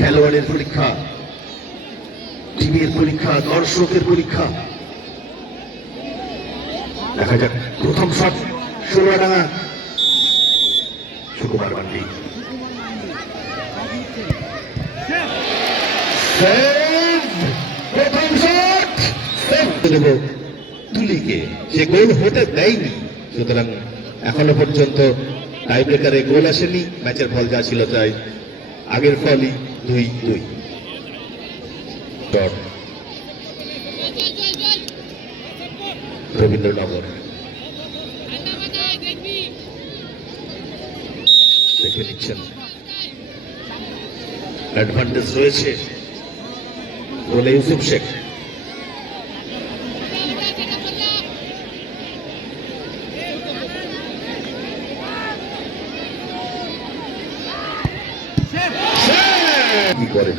খেলোয়াড়ের পরীক্ষা, টিমের পরীক্ষা, দর্শকের পরীক্ষা। দেখা যাক, প্রথম শট ষোলোডাঙ্গা সুকুমার মান্ডি! প্রথম শট তুলিকে। সে গোল হতে দেয়নি। সুতরাং এখনও পর্যন্ত টাই ব্রেকারে গোল আসেনি। ম্যাচের ফল যা ছিল তাই আগের ফলই। দুই দুই। ডট। রবীন্দ্রনগর। দেখে নিচ্ছেন। অ্যাডভান্টেজ রয়েছে। বলে ইউসুফ শেখ। কি করেন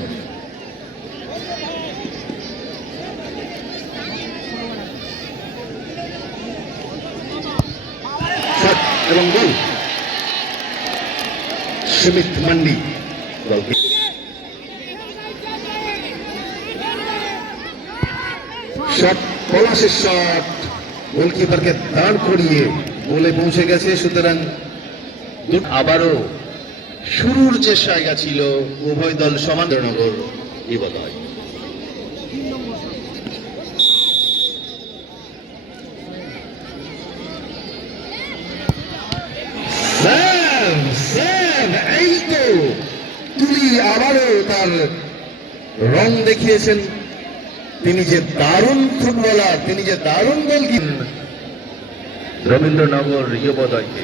এবং গোল সুমিত মান্ডি। গোলকি শট শট গোলকিপারকে দাঁড় করিয়ে গোলে পৌঁছে গেছে, সুতরাং আবারও শুরুর যে জায়গা ছিল উভয় দল সমান্তরনগর স্যাম, এই তো তুলি আবারও তার রং দেখিয়েছেন। তিনি যে দারুণ ফুটবলার তিনি যে দারুণ গোল রবীন্দ্রনগর যুবদয়কে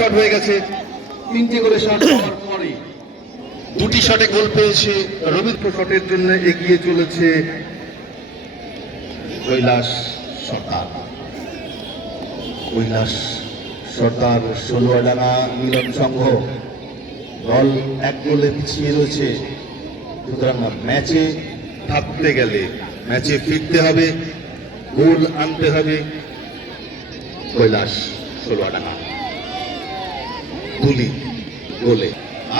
শট হয়ে গেছে। তিনটে করে শট পরে দুটি শটে গোল পেয়েছে। রবীন্দ্র শটের জন্য এগিয়ে চলেছে কৈলাস সর্দার। কৈলাস সর্দার ষোলোয়াডাঙ্গা মিলন সংঘ। দল এক গোলে পিছিয়ে রয়েছে। সুতরাং ম্যাচে থাকতে গেলে, ম্যাচে ফিরতে হবে, গোল আনতে হবে কৈলাস ষোলোয়াডাঙ্গা। তুলি গোলে।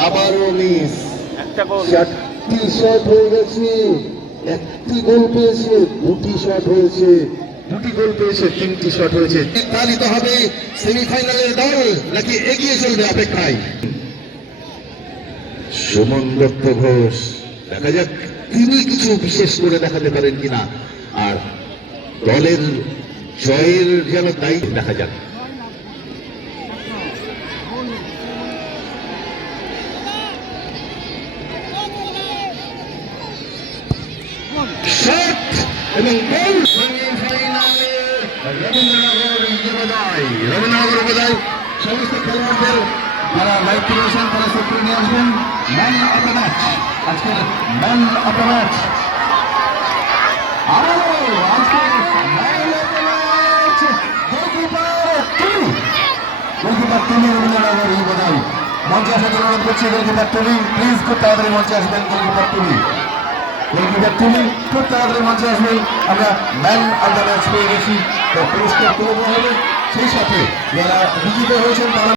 আবারও মিস। চারটি শট হয়ে গেছে। একটি গোল পেয়েছে দুটি শট হয়েছে। দুটি গোল পেয়েছে তিনটি শট হয়েছে। নির্ধারিত হবে সেমিফাইনালের দল নাকি এগিয়ে চলবে অপেক্ষায়? সুমন দত্ত ঘোষ। দেখা যাক তিনি কিছু বিশেষ করে দেখাতে পারেন কিনা। আর দলের জয়ের যেন দায়িত্ব দেখা যাক। শট এবং গোল সেমিফাইনালে রবীন্দ্রনগর যুবদয় রবীন্দ্রনগর যুবদয় সমস্ত খেলোয়াড়দের যারা লাইভ টেলিভিশন তারা সূত্র নিয়ে আসবেন। ম্যান অফ দ্য ম্যাচ আজকের ম্যান অফ দ্য ম্যাচ আবারও আজকের man of the match goalkeeper Tulu goalkeeper Tulu Rabindranagar যুবদয় মঞ্চে আসার জন্য অনুরোধ করছি গোলকিপার টুলু প্লিজ খুব তাড়াতাড়ি মঞ্চে আসবেন গোলকিপার টুলু গোলকিপার খুব তাড়াতাড়ি মঞ্চে আসবেন আমরা ম্যান ম্যাচ পেয়ে গেছি। পুরস্কার তুলে দেওয়া সেই সাথে যারা বিজিত হয়েছেন তারা